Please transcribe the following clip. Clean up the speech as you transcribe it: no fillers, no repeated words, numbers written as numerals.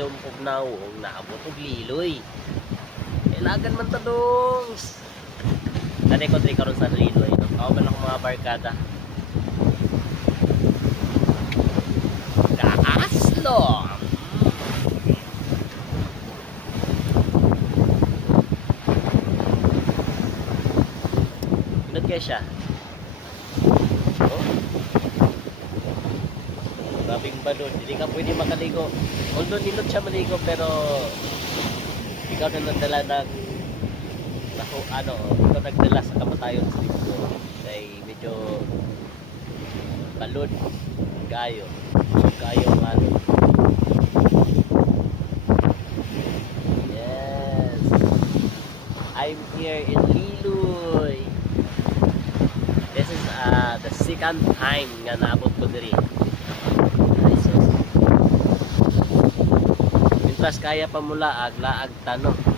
ilom og nawong naabot og liloy. Kailangan man ta dong. Dali ko diri karon sa liloy, no? Ako man ako mga barkada. Kaaslo. Pinod kaya siya. Oh. Grabing balon. Hindi ka pwede makaligo. Although nilot siya maligo pero ikaw na nagdala ng ikaw nagdala sa kamatayon sa ligo. Kaya medyo balon. Gayo. Gayo ang ano. Yes. I'm here in Liloy. This is the second time nga naabot ko diri. Nice. Mintras kaya pa mula laag tanong.